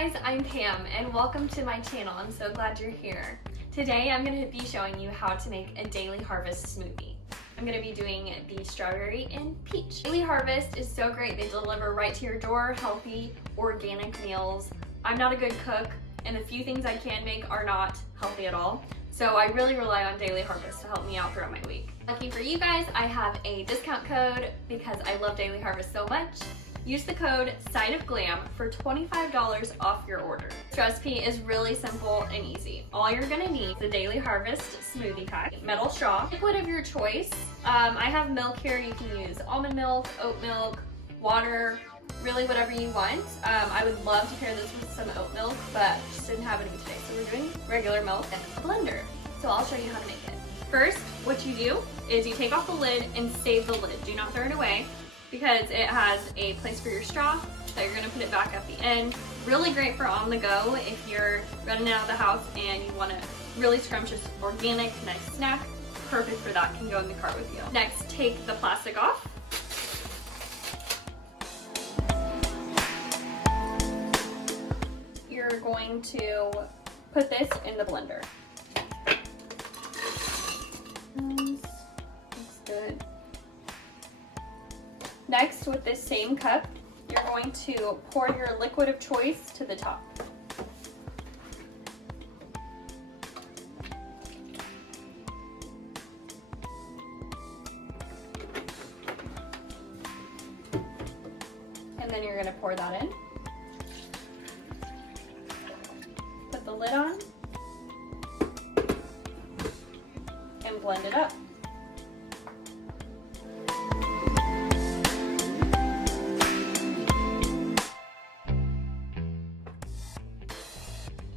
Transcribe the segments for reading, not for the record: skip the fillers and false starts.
guys, I'm Pam and welcome to my channel. I'm so glad you're here. Today I'm going to be showing you how to make a daily harvest smoothie. I'm going to be doing the strawberry and peach. Daily Harvest is so great. They deliver right to your door, healthy, organic meals. I'm not a good cook and the few things I can make are not healthy at all. So I really rely on Daily Harvest to help me out throughout my week. Lucky for you guys, I have a discount code because I love Daily Harvest so much. Use the code SIDEOFGLAM for $25 off your order. This recipe is really simple and easy. All you're gonna need is the Daily Harvest smoothie pack, metal straw, liquid of your choice. I have milk here. You can use almond milk, oat milk, water, really whatever you want. I would love to pair this with some oat milk, but just didn't have any today. So we're doing regular milk and a blender. So I'll show you how to make it. First, what you do is you take off the lid and save the lid. Do not throw it away, because it has a place for your straw, so you're gonna put it back at the end. Really great for on the go if you're running out of the house and you want a really scrumptious, organic, nice snack. Perfect for that, can go in the car with you. Next, take the plastic off. You're going to put this in the blender. Looks good. Next, with this same cup, you're going to pour your liquid of choice to the top. And then you're going to pour that in. Put the lid on and blend it up.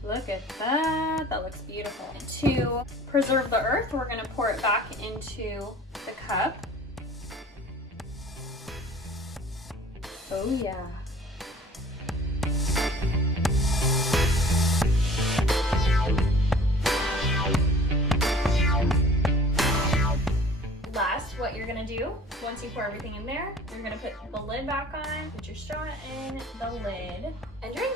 Look at that, that looks beautiful. To preserve the earth, we're gonna pour it back into the cup. Oh yeah. Last, what you're gonna do, once you pour everything in there, you're gonna put the lid back on, put your straw in the lid, and drink.